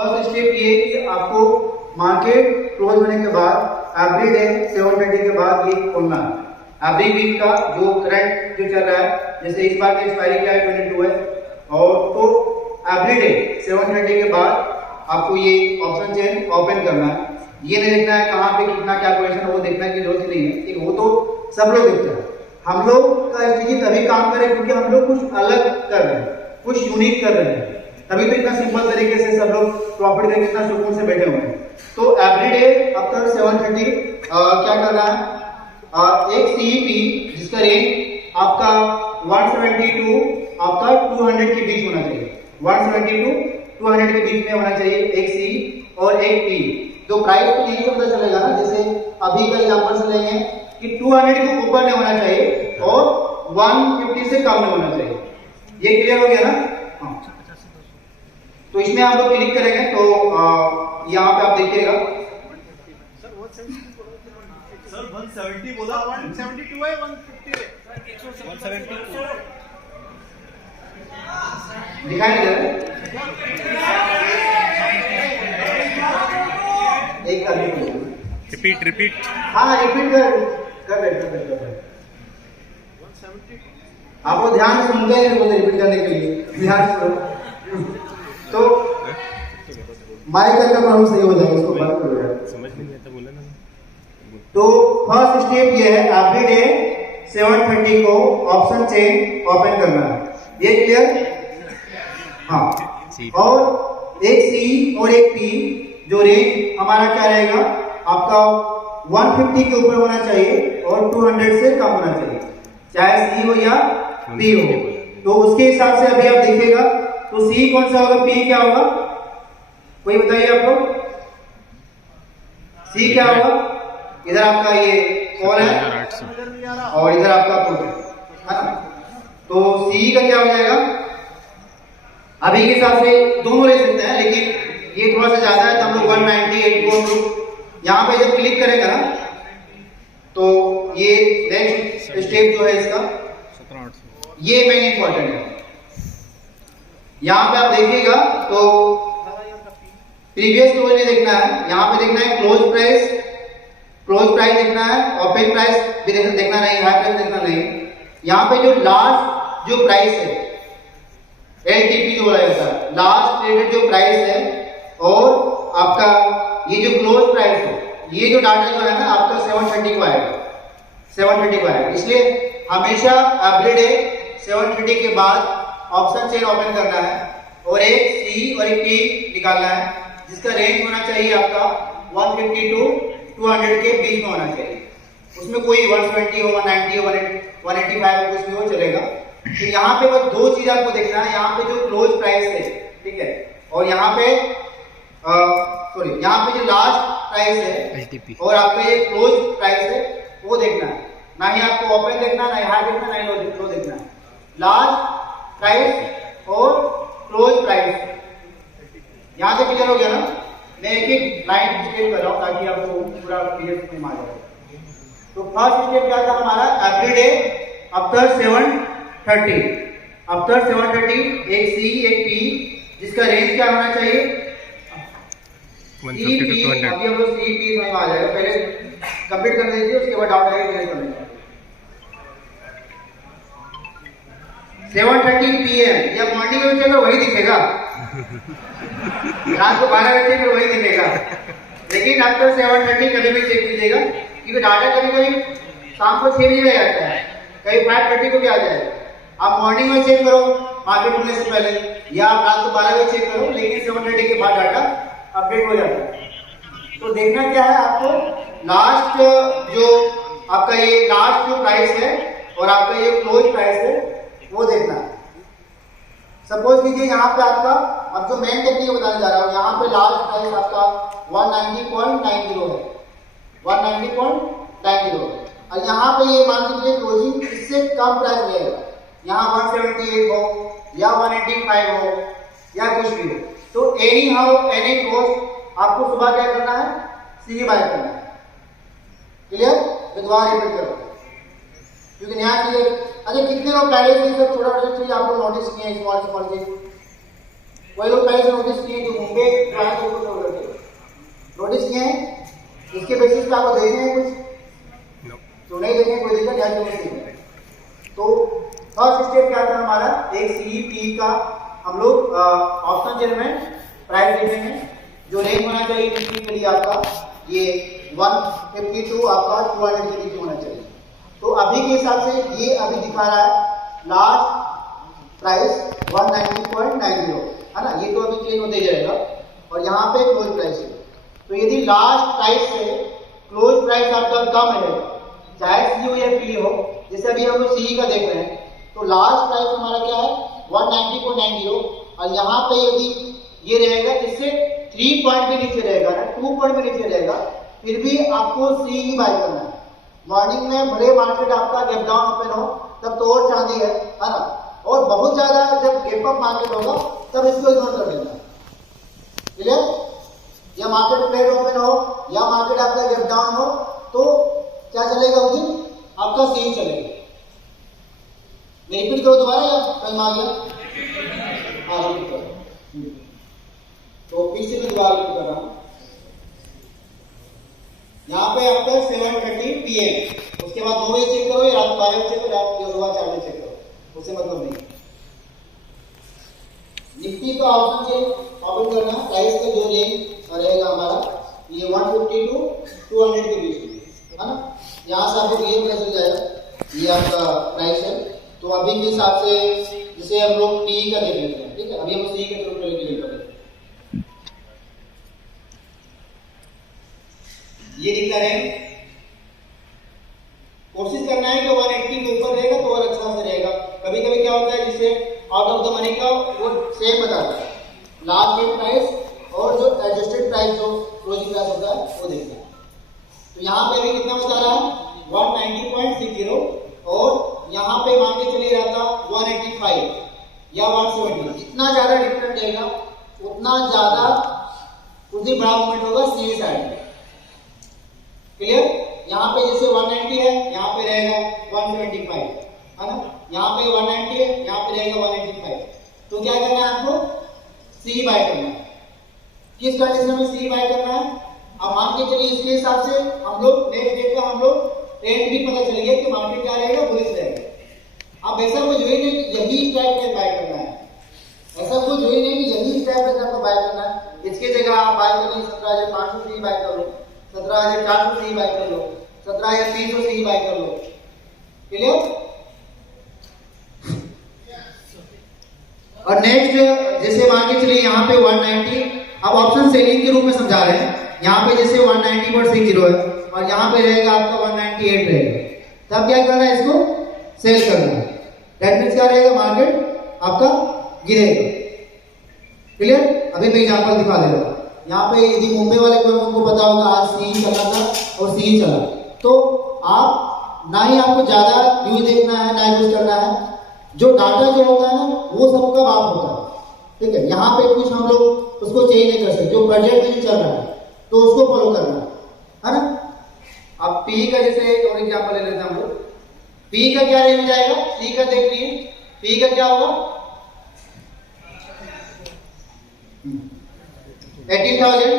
First step ये कि आपको मार्केट क्लोज होने के बाद एवरी डे 7:30 के बाद ये खोलना है। एवरी वीक का जो करंट जो चल रहा है, जैसे इस बार का एक्सपायरी क्या है 22 है, और तो एवरी डे 7:30 के बाद आपको ये ऑप्शन चेन ओपन करना है। ये नहीं देखना है कहाँ पे कितना क्या पोजीशन है, वो देखने की जरूरत नहीं है, ठीक है, वो तो सब लोग देखते हैं। हम लोग का स्ट्रेटेजी तभी काम करे क्योंकि हम लोग कुछ अलग कर रहे हैं, कुछ यूनिक कर रहे हैं, तभी तो इतना सिंपल तरीके से सब लोग प्रॉफिट करके इतना सुकून से बैठे हुए हैं। तो एवरीडे अब तक 7:30 क्या करना है, एक सीईपी जिसका रेंज आपका 170 टू आपका 200 के बीच होना चाहिए, 170 टू 200 के बीच में होना चाहिए एक सी और एक पी। तो प्राइस तो यही से पता चलेगा ना, जैसे अभी का एग्जांपल से लेंगे कि 200 के ऊपर नहीं होना चाहिए और 150 से कम नहीं होना चाहिए। ये क्लियर हो गया ना? हाँ। तो इसमें आप लोग क्लिक करेंगे तो यहाँ पे आप देखिएगा सर 170 बोला, 172 है, 150 है, 172 दिखाई दे रहा है? एक का रिपीट हाँ रिपीट कर रहे। आपको ध्यान से सुनते हैं बोलते रिपीट करने के लिए ध्यान से। तो माइक का प्रॉब्लम सही हो जाएगा, उसको बंद कर दो। समझ नहीं आता बोला ना। तो फर्स्ट स्टेप ये है एवरीडे 7:30 को ऑप्शन चेन ओपन करना है। ये क्लियर? हाँ। और एक सी और एक पी जो रेंज हमारा क्या रहेगा आपका 150 के ऊपर होना चाहिए और 200 से कम होना चाहिए, चाहे सी हो या पी हो। तो उसके हिसाब से अभी आप देखिएगा तो सी कौन सा होगा, पी क्या होगा, कोई बताइए आपको? सी क्या होगा? इधर आपका ये कॉल है और इधर आपका पुट है ना, तो सी का क्या हो जाएगा? अभी के हिसाब से दोनों ले सकते हैं, लेकिन ये थोड़ा सा ज्यादा है तो हम लोग 198 को हम लोग यहाँ पे जब क्लिक करेंगे ना तो ये नेक्स्ट स्टेप जो है इसका ये मेन इंपॉर्टेंट है। यहाँ पे आप देखिएगा तो प्रीवियस क्लोज नहीं देखना है, यहाँ पे देखना है क्लोज प्राइस देखना है, ओपन प्राइस भी देखना नहीं, हाई प्राइस देखना नहीं। यहाँ पे जो लास्ट जो प्राइस है LTP जो बोला जाता है, लास्ट ट्रेडेड जो प्राइस है, और आपका ये जो क्लोज प्राइस है, ये जो डाटा जो है ना आपका 7:30 को आएगा, 7:30 को आएगा। इसलिए हमेशा एवरीडे 7:30 के बाद ऑप्शन चेन ओपन करना है और एक सी और एक पी निकालना है जिसका रेंज होना चाहिए आपका 150 टू 200 के बीच में होना चाहिए। उसमें कोई 170 हो, 190 हो, 185 हो, कुछ भी हो चलेगा। तो यहाँ पे बस दो चीज आपको देखना है, यहाँ पे जो क्लोज प्राइस है, ठीक है, और यहाँ पे यहाँ पे जो लास्ट प्राइस है और आपका ये क्लोज प्राइस है वो देखना है। ना ही आपको ओपन देखना, ना ही हाई देखना, ना ही लो देखना है, लास्ट प्राइस और क्लोज प्राइस। यहाँ से क्लियर हो गया ना? मैं एक एक लाइन एक्सप्लेन कर रहा हूँ ताकि आपको पूरा क्लियर समझ आ जाए। तो फर्स्ट स्टेप क्या था हमारा, एवरीडे आफ्टर 7:30, आफ्टर 7:30 एक सी एक पी जिसका रेंज क्या होना चाहिए 150 to 200। अभी हम लोग सी पी समझ आ जाएगा, पहले कंप्लीट कर दीजिए उसके बाद डाउट आएगा क्लियर कर लेंगे। 7:30 PM या मॉर्निंग में चलेगा वही दिखेगा, रात को 12 बजे फिर वही दिखेगा, लेकिन आफ्टर 7:30 कभी भी चेक कीजिएगा क्योंकि डाटा कभी कभी शाम को 6 बजे आता है, कभी 5:30 को भी आ जाएगा। आप मॉर्निंग में चेक करो मार्केट होने से पहले, या आप रात को 12 बजे चेक करो, लेकिन 7:30 के बाद डाटा अपडेट हो जाता है। तो देखना क्या है आपको, लास्ट जो आपका ये लास्ट जो प्राइस है और आपका ये क्लोज प्राइस है वो देखना है। सपोज कीजिए यहाँ पे आपका, अब जो मेन टेक्निक बताने जा रहा हूँ, यहाँ पे लास्ट प्राइस आपका 190.90 है, 190.90, और यहाँ पे ये मान लीजिए क्लोजिंग इससे कम प्राइस रहेगा, यहाँ 178 हो या 185 हो या कुछ भी हो, तो एनी हाउ एनी कॉस्ट आपको सुबह क्या करना है, सी बाय करना है। क्लियर? दोबारा रिपीट करो क्योंकि नया चीज। अच्छा कितने लोग पहले से सब छोटा छोटा चीज आपको नोटिस किए, स्मॉल चीज कोई लोग प्राइस नोटिस किए जो मुंबई ट्रायल को नोटिस किए हैं, इसके बेसिस पे आपको देखे हैं कुछ तो नहीं देखे कोई दिक्कत याद। तो फर्स्ट स्टेप क्या था हमारा, एक सीईपी का हम लोग ऑप्शन चेयर में प्राइस देखेंगे जो रेंज होना चाहिए के लिए आपका ये 152 आपका 200 के बीच होना चाहिए। तो अभी के हिसाब से ये अभी दिखा रहा है लास्ट प्राइस 190.90 है ना, ये तो अभी चेंज होते जाएगा और यहाँ पे क्लोज प्राइस है। तो यदि लास्ट प्राइस से क्लोज प्राइस आपका कम है, चाहे सी हो या पी हो, जैसे अभी हम लोग सी का देख रहे हैं, तो लास्ट प्राइस हमारा क्या है 190.90 और यहाँ पे यदि ये रहेगा इससे 3 पॉइंट भी नीचे रहेगा ना, 2 पॉइंट भी नीचे रहेगा, फिर भी आपको सी ही बाय करना है। मॉर्निंग में बड़े मार्केट आपका गैप डाउन ओपन हो तब तो और चांदी है ना, और बहुत ज्यादा जब गैप अप मार्केट होगा तब इसको इग्नोर कर देना। क्लियर? या मार्केट फ्लैट ओपन हो या मार्केट आपका गैप डाउन हो तो क्या चलेगा उस दिन आपका सेल चलेगा। रिपीट करो दोबारा या कहीं आ गया? हाँ रिपीट करो। तो फिर से मैं दोबारा रिपीट कर रहा हूँ। यहाँ पे आपका 7:30 PM, उसके बाद 2 बजे चेक करो या रात 12 बजे चेक करो, रात 4 बजे चेक करो, उससे मतलब नहीं। निफ्टी का ऑप्शन चेक ऑपरेट करना, प्राइस का जो रेंज रहेगा हमारा ये 150 to 200 के बीच में है ना। यहाँ से आपको ये पता चल जाएगा ये आपका प्राइस है। तो अभी के हिसाब से जिसे हम लोग टी का देख लेते हैं, ठीक है, अभी हम सी के थ्रू कैलकुलेट करेंगे। ये दिखता है, कोशिश करना है कि 180 के ऊपर रहेगा तो और अच्छा से रहेगा। कभी कभी क्या होता है जिससे आउट ऑफ द मनी का वो सेम बताता है, लास्ट गेट प्राइस और जो एडजस्टेड प्राइस जो क्लोजिंग प्राइस होता है वो देखना है। तो यहाँ पे अभी कितना बता रहा है 190.60 और यहाँ पे मान के चलिए रहता 185 या 170, जितना ज्यादा डिफरेंट रहेगा उतना ज्यादा उतनी बड़ा मूवमेंट होगा सी साइड में। क्लियर? यहाँ पे जैसे 190 है यहाँ पे रहेगा 175 है ना, यहाँ पे 190 है यहाँ पे रहेगा 185। तो क्या करना है आपको सी बाय करना है। किस कंडीशन में सी बाय करना है? अब मान के चलिए इसके हिसाब से हम लोग नेक्स्ट डेट का हम लोग ट्रेंड भी पता चल गया कि मार्केट क्या रहेगा, बुलिश रहेगा। अब ऐसा कुछ हुई नहीं कि यही स्ट्राइक पे बाय करना है, ऐसा कुछ हुई नहीं कि यही स्ट्राइक पे आपको बाय करना है। इसकी जगह आप बाय करनी 17,500 से ही बाय कर लो, 17,400 से ही बाय कर लो, 17,300 से ही बाय कर लो। क्लियर? और नेक्स्ट जैसे मान के चलिए यहाँ पे 190, अब ऑप्शन सेलिंग के रूप में समझा रहे हैं। यहाँ पे जैसे 190.60 है और यहाँ पे रहेगा आपका 198 रहेगा, तब क्या करना है इसको सेल करना है। दैट मींस क्या रहेगा, मार्केट आपका गिरेगा। क्लियर? अभी मैं एग्जांपल दिखा दे रहा हूँ। यहाँ पे यदि मुंबई वाले को पता होगा आज सी चला था और सी चला, तो आप ना ही आपको ज्यादा न्यूज देखना है ना ही कुछ करना है, जो डाटा जो होता है ना वो सबका बाप होता है। ठीक है, यहाँ पे कुछ हम लोग उसको चेंज नहीं कर सकते, जो प्रोजेक्ट में चल रहा है तो उसको फॉलो करना है ना। अब पी का जैसे और एग्जांपल ले लेते हैं हम लोग। पी का क्या रेंज जाएगा, सी का देख लिए, पी का क्या होगा 18,000।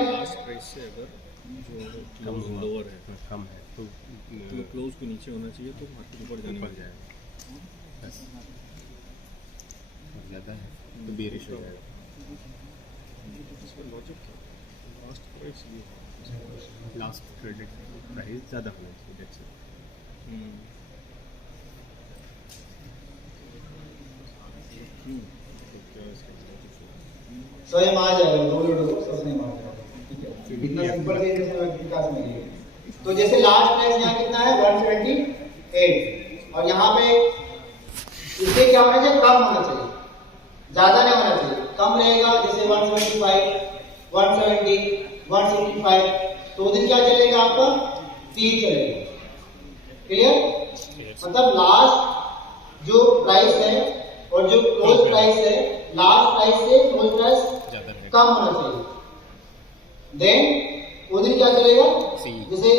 कम लोअर है, कम है तो क्लोज को नीचे होना चाहिए तो मार्केट ऊपर जाने ऊपर जाएगा, ज़्यादा है तो बेरिश हो जाएगा। लास्ट क्रेडिट प्राइस ज़्यादा होना चाहिए, दैट्स स्वयं आ जाएगा, स्वयं आ जाएगा। ठीक है, इतना सिंपल से विकास में है। तो जैसे लास्ट प्राइस यहाँ कितना है 178 और यहाँ पे इससे क्या होना चाहिए, कम होना चाहिए, ज्यादा नहीं होना चाहिए, कम रहेगा। जैसे 175, 170, 165, तो उधर क्या चलेगा आपका 3 चलेगा। क्लियर? मतलब लास्ट जो प्राइस है और जो क्लोज प्राइस है, लास्ट प्राइस से क्लोज प्राइस कम होना चाहिए। देन उधर क्या चलेगा, जैसे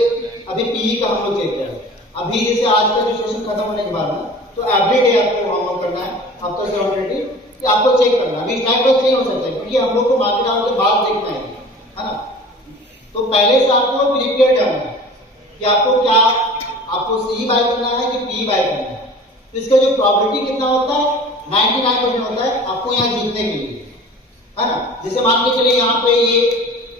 अभी पीई का हम लोग चेक करें। अभी जैसे आज का जो सेशन खत्म होने के बाद में तो एवरी डे आपको वार्म अप करना है, आपका 7:30 कि आपको चेक करना है। अभी स्ट्राइक प्राइस नहीं हो सकता है क्योंकि हम लोग को मार्केट आवर के बाद देखना है ना। तो पहले से आपको प्रिपेयर करना है कि आपको क्या, आपको सी बाय करना है कि पी बाय करना है। तो इसका जो प्रोबेबिलिटी कितना होता है, 99% होता है आपको यहाँ जीतने के लिए, है ना। जैसे मान के चलिए यहाँ पे ये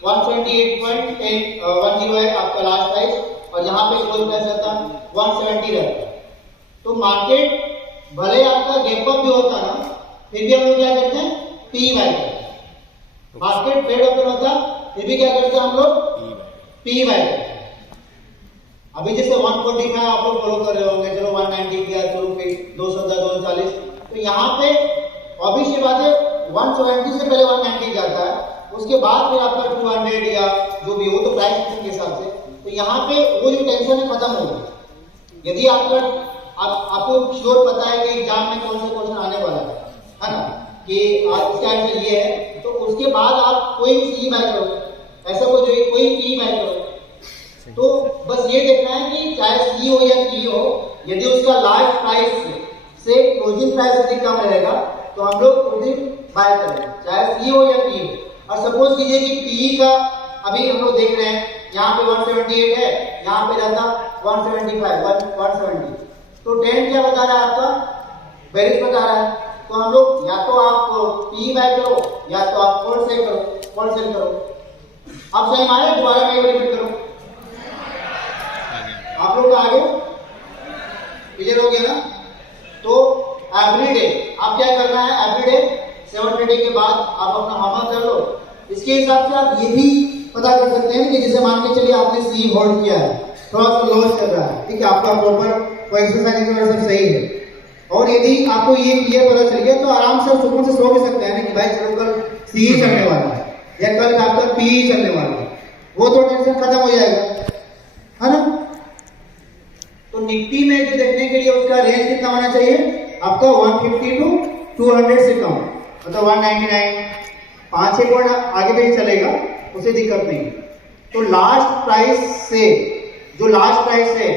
178.10 है आपका लास्ट प्राइस और यहाँ पे क्लोज प्राइस रहता है 170 रहता है। तो मार्केट भले आपका गैप अप भी होता है ना, फिर भी हम लोग क्या करते हैं, पी बाय करते हैं। मार्केट ट्रेड ओपन होता है फिर भी क्या करते हैं हम लोग, पी बाय करते हैं। अभी जैसे 145 आप लोग फॉलो कर रहे होंगे, चलो 190 किया, चलो फिर 210 240, तो यहाँ पे ऑब्वियसली बात है 170 से पहले 190 जाता है, उसके बाद फिर आपका 200 या जो भी हो तो प्राइस के हिसाब से, तो यहाँ पे वो जो टेंशन है खत्म हो गई। यदि आपको श्योर पता है कि एग्जाम में कौन सा क्वेश्चन आने वाला है ना, कि इसका आंसर ये है, तो उसके बाद आप कोई सी बाय करो, ऐसा कोई पी बाय करो। तो बस ये देखना है कि चाहे सी हो या पी हो, यदि उसका लास्ट प्राइस से क्लोजिंग प्राइस यदि कम रहेगा तो हम लोग उस दिन बाय करेंगे, चाहे सी हो या पी हो। और सपोज कीजिए कि पी का अभी हम लोग देख रहे हैं यहाँ पे 178 है, यहाँ पे रहता 175 170, तो ट्रेंड क्या बता रहा है आपका, बेरिश बता रहा है। तो हम लोग या तो आप पी बाय करो या तो आप कॉल सेल करो। आप सही मारे, दोबारा मैं रिपीट करो, आप लोग आगे क्लियर हो गया ना। तो एवरी डे आप क्या करना है, एवरी डे 7 डे के बाद आप अपना होमवर्क कर लो। इसके हिसाब से आप ये भी पता कर सकते हैं कि जैसे मान के चलिए आपने सी होल्ड किया है, थोड़ा सा लॉस कर रहा है, ठीक है, आपका प्रॉपर कोएफिशिएंट सब सही है, और यदि आपको ये क्लियर पता चल गया तो आराम से सुकून से सो भी सकते हैं ना कि भाई चलो कल सी ही चलने वाला है या कल आपका पी ही चलने वाला है, वो तो टेंशन खत्म हो जाएगा, है ना। तो निफ्टी में जो देखने के लिए उसका रेंज कितना होना चाहिए आपका, 150 टू 200 से कम, मतलब 199, 5-6 पॉइंट आगे भी चलेगा, उसे दिक्कत नहीं। तो लास्ट प्राइस से जो लास्ट प्राइस है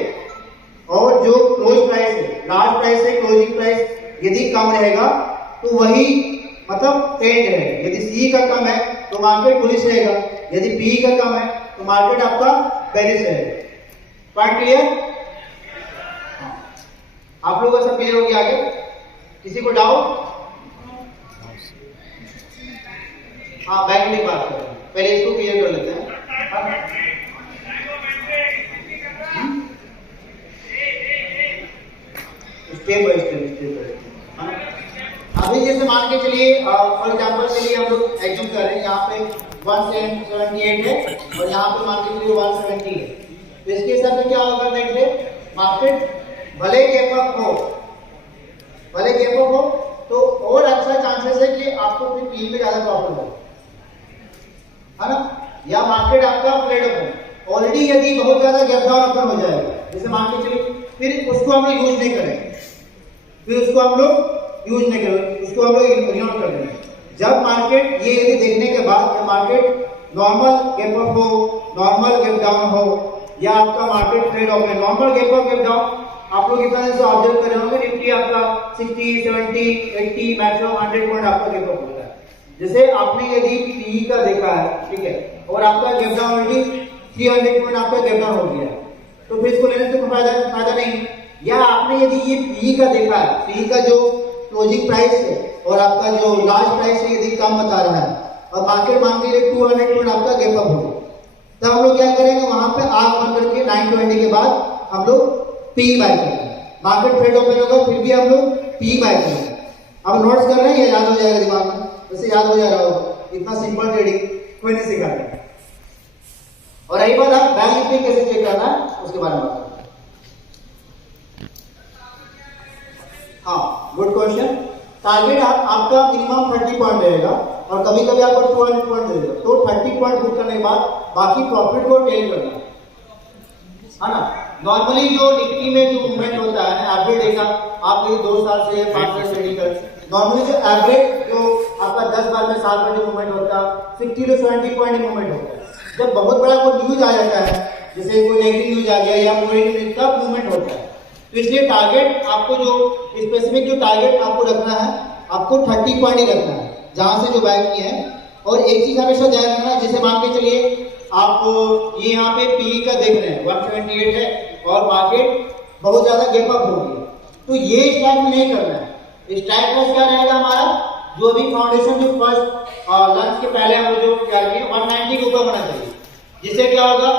और जो क्लोज प्राइस है, लास्ट प्राइस से क्लोजिंग प्राइस यदि कम रहेगा तो वही मतलब ट्रेंड है। यदि सी का कम है तो मार्केट बुलिश रहेगा, यदि पी का कम है तो मार्केट आपका बेरिश रहेगा। Point clear? आप लोगों का सब क्लियर हो गया? आगे किसी को डाउट? हाँ, बैंक की बात करें, पहले इसको क्लियर कर लेते हैं। Step by step. अभी जैसे मान के चलिए फॉर एग्जांपल के लिए हम लोग एग्जाम कर रहे हैं, यहाँ पे 178 है और यहाँ पे मान के चलिए 170 है, तो इसके हिसाब से क्या होगा, नेक्स्ट डे मार्केट भले गैप अप हो तो और अच्छा चांसेस है कि आपको फिर पी में ज्यादा प्रॉफिट हो, है ना, या मार्केट आपका फ्लेट अप हो। ऑलरेडी यदि बहुत ज्यादा गैप डाउन ओपन हो जाएगा, जैसे मान के चलिए, फिर उसको हम लोग यूज नहीं करेंगे, उसको हम लोग इग्नोर कर देंगे। जब मार्केट ये यदि देखने के बाद मार्केट नॉर्मल गैप अप हो, नॉर्मल गैप डाउन हो, या आपका market trade open normal gap up gap down, आप लोग इतना से ऑब्जर्व कर रहे होंगे, निफ्टी आपका 60 70 80 मैक्सिमम 100 पॉइंट आपका गैप अप होता है। जैसे आपने यदि पी का देखा है, ठीक है, और आपका गैप डाउन ऑलरेडी 300 पॉइंट आपका गैप डाउन हो गया, तो फिर इसको लेने से कोई फायदा नहीं। या आपने यदि ये पी का देखा है, पी का जो क्लोजिंग प्राइस है और आपका जो लास्ट प्राइस है यदि कम बता रहा है और मार्केट मान के 200 पॉइंट आपका गैप अप हो, तब हम लोग क्या करेंगे, वहां पे आग बंद करके 920 के बाद हम लोग पी बाय करेंगे। मार्केट ट्रेड ओपन होगा फिर भी हम लोग पी बाय करेंगे। अब नोट्स कर रहे हैं, ये याद हो जाएगा दिमाग में, वैसे याद हो जा रहा होगा, इतना सिंपल ट्रेडिंग कोई नहीं सिखा रहा। और रही बात आप बैंक निफ्टी कैसे चेक करना है उसके बारे में बात। हाँ, गुड क्वेश्चन। टारगेट आपका मिनिमम 30 पॉइंट रहेगा और कभी कभी आपको 200 पॉइंट दे देगा, तो 30 पॉइंट बुक करने के बाद बाकी प्रॉफिट को टेल करना है ना। नॉर्मली जो निफ्टी में जो मूवमेंट होता है एवरेज डे का, आप ये 2 साल से 5 साल से लेकर नॉर्मली जो एवरेज जो आपका 10 बार में साल में जो मूवमेंट होता है 60 to 70 पॉइंट मूवमेंट होता है। जब बहुत बड़ा कोई न्यूज आ जाता है, जैसे कोई नेगेटिव न्यूज आ गया या पॉजिटिव तब मूवमेंट होता है, तो इसलिए टारगेट आपको जो स्पेसिफिक जो टारगेट आपको रखना है आपको 30 पॉइंट ही रखना है जहां से जो बाय किए हैं। और एक चीज हमेशा ध्यान रखना है, जैसे मान के चलिए आप ये यहाँ पे पी का देख रहे हैं 178 है और मार्केट बहुत ज्यादा गैप अप हो गई, तो ये स्ट्राइक में नहीं करना है। स्ट्राइक प्राइस क्या रहेगा हमारा, जो अभी फाउंडेशन जो फर्स्ट लंच के पहले हम जो क्या किए 190 के ऊपर होना चाहिए, जिससे क्या होगा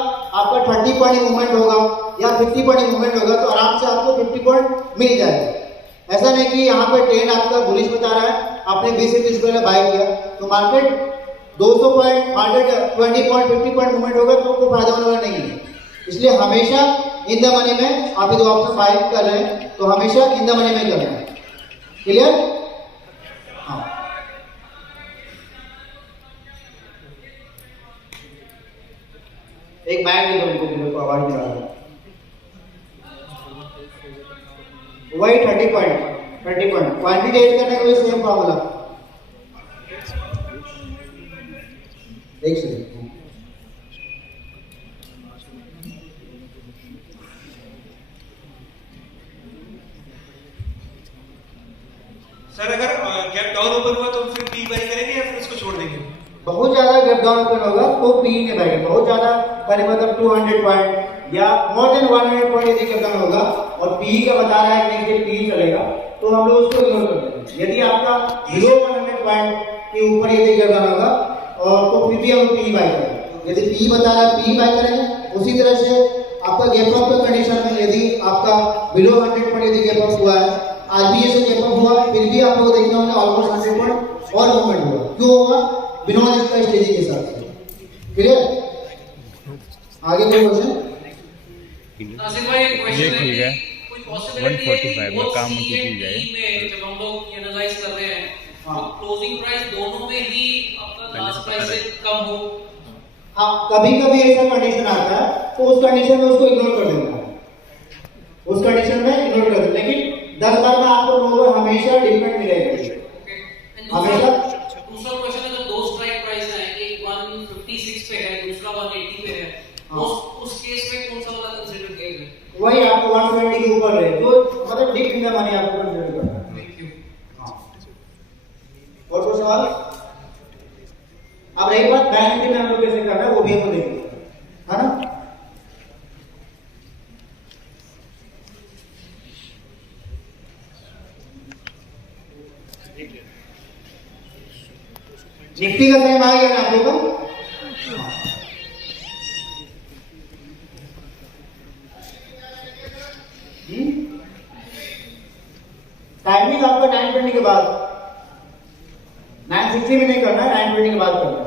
आपका 30 पॉइंट मूवमेंट होगा या 50 पॉइंट मूवमेंट होगा तो आराम से आपको 50 पॉइंट मिल जाएगा। ऐसा नहीं कि यहाँ पर ट्रेंड आपका बुलिश बता रहा है, आपने 20 से 30 पहले बाय किया तो market 200 point market 20 point 50 point movement होगा तो कोई फायदा होने वाला नहीं है। इसलिए हमेशा इन द मनी में आप ये 2 ऑप्शन बाय कर रहे हैं तो हमेशा इन द मनी में करना है। क्लियर? हाँ, एक बैग दे दो उनको, मेरे को आवाज नहीं आ रहा। वही 30 पॉइंट क्वांटिटी ऐड करने का भी सेम फॉर्मूला। एक सेकंड, सर अगर गैप डाउन ओपन हुआ तो हम फिर पी बाय करेंगे या फिर इसको छोड़ देंगे? बहुत ज्यादा गैप डाउन ओपन होगा तो पी के बैग, बहुत ज्यादा करीब मतलब 200 पॉइंट या मोर देन 100 पॉइंट यदि गैप डाउन होगा और पी का बता रहा है कि पी चलेगा तो हम लोग उसको इग्नोर कर देंगे। यदि आपका बिलो 100 पॉइंट के ऊपर यदि गैप डाउन होगा और तो फिर भी हम पी बाय करेंगे। यदि पी बता रहा है पी बाय करेंगे। उसी तरह से आपका गैप अप का कंडीशन में यदि आपका बिलो 100 पॉइंट यदि गैप अप हुआ है, आज भी ऐसे गैप अप हुआ फिर भी आप लोग देखते होंगे ऑलमोस्ट 100 पॉइंट और मूवमेंट हुआ। क्यों होगा? बिना इसका स्टेजिंग के साथ। क्लियर? आगे कोई क्वेश्चन? आसिफ भाई एक क्वेश्चन है ठीक है। कि कोई पॉसिबिलिटी है 145 में काम की जाए में जब हम लोग एनालाइज कर रहे हैं हाँ। क्लोजिंग प्राइस दोनों में ही आपका लास्ट प्राइस से कम हो? हाँ, कभी कभी ऐसा कंडीशन आता है तो उस कंडीशन में उसको इग्नोर कर देना है, उस कंडीशन में इग्नोर कर देना। लेकिन 10 बार में आपको लोगों हमेशा डिफरेंट मिलेगा हमेशा। दूसरा क्वेश्चन है, जब दो स्ट्राइक प्राइस है, एक 156 पे है दूसरा 180 पे है, हाँ। उस केस में कौन सा वाला कंसीडर किया जाए? वही आपको 120 के ऊपर है जो मतलब डिप इन द मनी आपको कंसीडर करना है। Thank you. हाँ। और कोई सवाल? अब रही बात बैंक निफ्टी में हम लोग कैसे करना है वो भी हमको देखिए, है ना? निफ्टी का टाइम आ गया ना आप लोगों को? टाइमिंग आपका 9:20 के बाद, 9:60 में नहीं करना है, 9:20 के बाद करना है।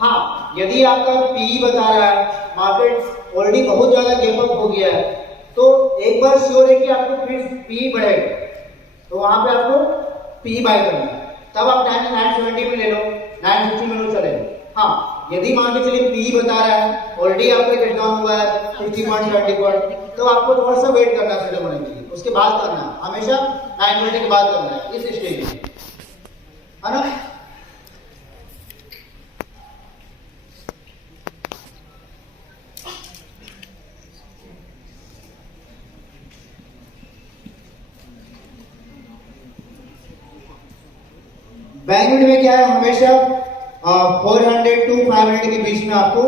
हाँ, यदि आपका पी बता रहा है मार्केट ऑलरेडी बहुत ज्यादा गैप अप हो गया है तो एक बार श्योर है कि आपको फिर पी बढ़ेगा तो वहां पे आपको पी बाय करना है। तब आप 970 में ले लो, 950 में लो, चलेगा। हाँ, यदि मान के चलिए पी बता रहा है ऑलरेडी आपका गेट डाउन हुआ है 50 पॉइंट 70 पॉइंट तो आपको थोड़ा सा वेट करना है सेटल होने के लिए, उसके बाद करना है, हमेशा 920 के बाद करना है इस स्टेज में, है ना? बैंक निफ्टी में क्या है, हमेशा 400 to 500 के बीच में आपको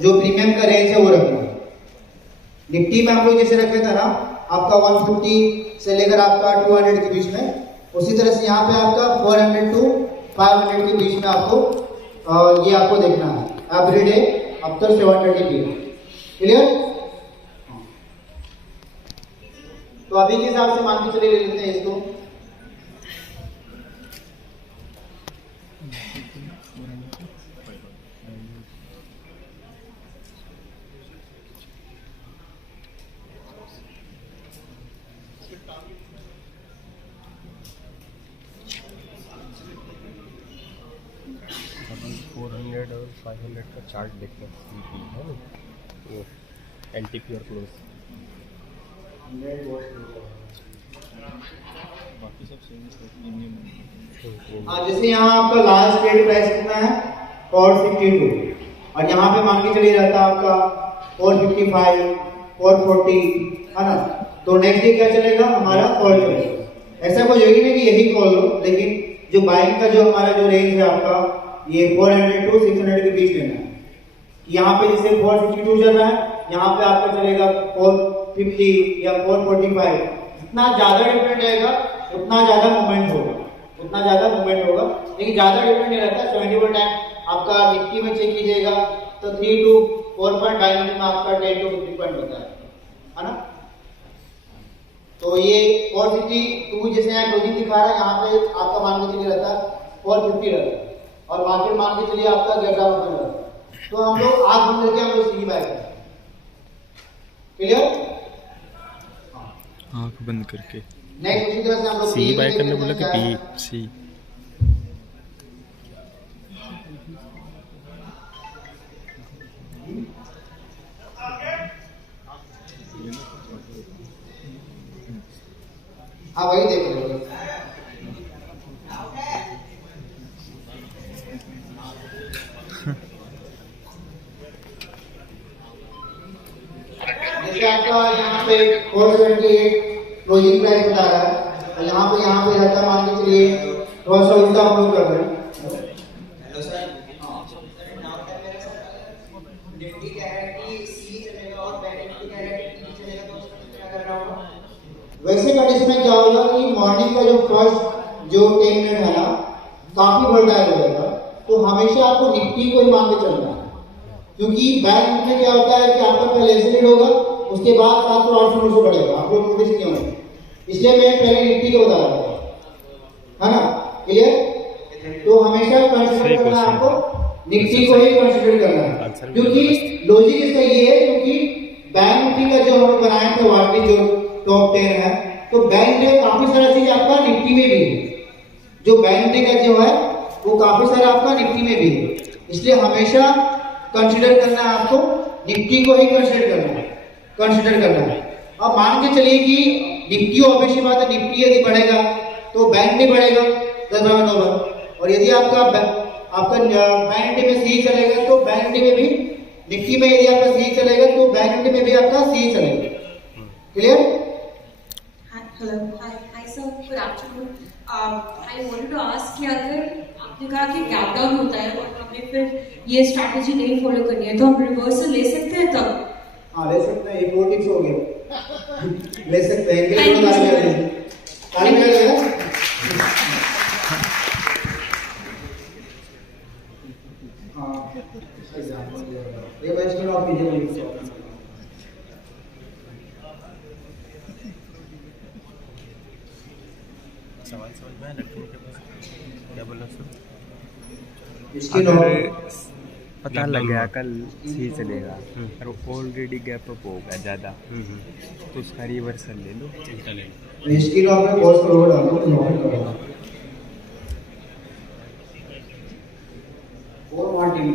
जो प्रीमियम का रेंज है वो रखना है। निफ्टी में हम लोग जैसे रखे थे ना आपका 150 से लेकर आपका 200 के बीच में, उसी तरह से यहाँ पे आपका 400 to 500 के बीच में आपको ये आपको देखना है एवरीडे अब तक 730 की। क्लियर? तो अभी के हिसाब से मान के चले ले लेते हैं इसको। अपन 400 और 500 का चार्ट देखते हैं, है ना? वो एंटीपी और क्लोज बाकी सब सेम प्रीमियम। हाँ, जैसे यहाँ आपका लास्ट ट्रेड प्राइस कितना है 462 और यहाँ पे मान के चलिए रहता है आपका 455 440, है ना? तो नेक्स्ट डे क्या चलेगा हमारा 440। ऐसा कोई जरूरी नहीं कि यही कॉल लो, लेकिन जो बाइंग का जो हमारा जो रेंज है आपका ये 400 टू 600 के बीच लेना है। यहाँ पे जैसे 462 चल रहा है, यहाँ पे आपका चलेगा 450 या 445। जितना ज्यादा डिफरेंट रहेगा उतना ज्यादा मूवमेंट होगा, लेकिन ज्यादा डिफरेंट नहीं रहता। 71 टाइम आपका निफ्टी में चेक कीजिएगा तो 3 to 4.5 में आपका 10 to 15 पॉइंट होता है ना। तो ये 462 जैसे यहाँ क्लोजिंग दिखा रहा है, यहाँ पे आपका मान के चलिए रहता है 450 रहता है, और मार्केट मान के चलिए आपका 11 रहता है। तो हम लोग आग बंद करके हम लोग सी बाय करें, क्लियर? आँख बंद करके नेक्स्ट उसी तरह से हम लोग सी बाय करने बोला कि पी सी। हाँ वही देख लो। जैसे आपका यहाँ पे 478 क्लोजिंग प्राइस बता रहा है, और यहाँ पे रहता है, मान के चलिए थोड़ा सा उल्टा हम लोग कर रहे हैं। हेलो सर, निफ्टी कह रहा है कि सी चलेगा और बैंक निफ्टी कह रहा है कि टी चलेगा, तो उसमें क्या कर रहा होगा? वैसे कंडीशन में क्या होगा कि मॉर्निंग का जो फर्स्ट जो 10 मिनट है ना काफी वोलेटाइल रहेगा, तो हमेशा आपको निफ्टी को ही मान के चलना है, क्योंकि बैंक में क्या होता है कि आपका पहले ऐसे रीड होगा, उसके बाद 700-800 बढ़ेगा, आप लोग नोटिस नहीं होंगे। इसलिए मैं पहले निफ्टी को बता रहा था, है ना, क्लियर? तो हमेशा कंसीडर करना है आपको, निफ्टी को ही कंसीडर करना है, क्योंकि लॉजिक इसका ये है, क्योंकि बैंक निफ्टी का जो हम बनाए थे वार्षिक जो टॉप 10 है, तो बैंक निफ्टी काफी सारा चीज आपका निफ्टी में भी है, जो बैंक निफ्टी का जो है वो काफी सारा आपका निफ्टी में भी है। इसलिए हमेशा कंसीडर करना है आपको, निफ्टी को ही कंसीडर करना है। अब मान के चलिए कि निफ्टी ऑब्वियसली बात है, निफ्टी यदि बढ़ेगा तो बैंक भी बढ़ेगा 10-9, और यदि आपका बैंक निफ्टी में सी चलेगा तो बैंक निफ्टी में भी, निफ्टी में यदि आपका सी चलेगा तो बैंक निफ्टी में भी आपका सी चलेगा, clear? Hello, hi sir, good afternoon. I wanted to ask कि अगर आपने कहा कि गैप डाउन होता है और हमें फिर ये स्ट्रैटेजी नहीं फॉलो करनी है, तो हम रिवर्सल ले सकते हैं तब? हाँ ले सकते हैं, ये 4 टिप्स हो गए, ले सकते हैं। ताली बजा हाँ, ये क्वेश्चन ऑफ कीजिए। सवाल समझ में आया लड़कों के पास क्या बोला सर? अगर पता लग गया कल सी चलेगा और ऑलरेडी गैप अप होगा ज़्यादा, तो उसका रिवर्सल ले लो, चिंता ले लो। इसकी लॉ में पॉज करो, डालो तो नोट करो। और वांटिंग